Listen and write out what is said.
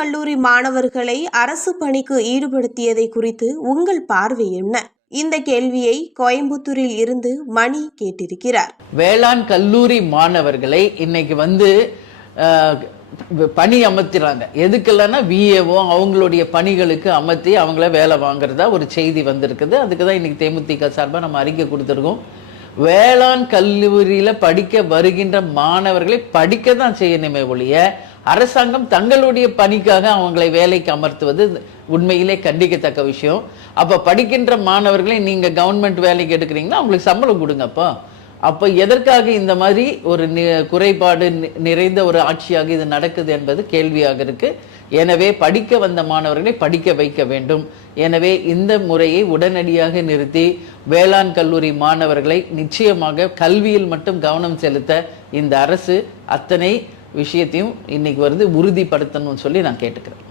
கல்லூரி மாணவர்களை அரசு பணிக்கு ஈடுபடுத்தியதை குறித்து உங்கள் பார்வை என்ன? இந்த கேள்வியை கோயம்புத்தூரில் இருந்து மணி கேட்டிருக்கிறார். வேளாண் கல்லூரி மாணவர்களை இன்னைக்கு பணி அமர்த்துறாங்க. எதுக்கெல்லாம் விஏஓ அவங்களுடைய பணிகளுக்கு அமர்த்தி அவங்கள வேலை வாங்குறதா ஒரு செய்தி வந்திருக்குது. அதுக்கு தான் இன்னைக்கு தேமுதிக சார்பாக நம்ம அறிக்கை கொடுத்துருக்கோம். வேளாண் கல்லூரியில படிக்க வருகின்ற மாணவர்களை படிக்க தான் செய்யணுமே ஒழிய அரசாங்கம் தங்களுடைய பணிக்காக அவங்களை வேலைக்கு அமர்த்துவது உண்மையிலே கண்டிக்கத்தக்க விஷயம். அப்ப படிக்கின்ற மாணவர்களை நீங்க கவர்மெண்ட் வேலைக்கு எடுக்கிறீங்கன்னா அவங்களுக்கு சம்பளம் கொடுங்கப்பா. அப்ப எதற்காக இந்த மாதிரி ஒரு குறைபாடு நிறைந்த ஒரு ஆட்சியாக இது நடக்குது என்பது கேள்வியாக இருக்கு. எனவே படிக்க வந்த மாணவர்களை படிக்க வைக்க வேண்டும். எனவே இந்த முறையை உடனடியாக நிறுத்தி வேளாண் கல்லூரி மாணவர்களை நிச்சயமாக கல்வியில் மட்டும் கவனம் செலுத்த இந்த அரசு அத்தனை விஷயத்தையும் இன்னைக்கு உறுதிப்படுத்தணும்னு சொல்லி நான் கேட்டுக்கிறேன்.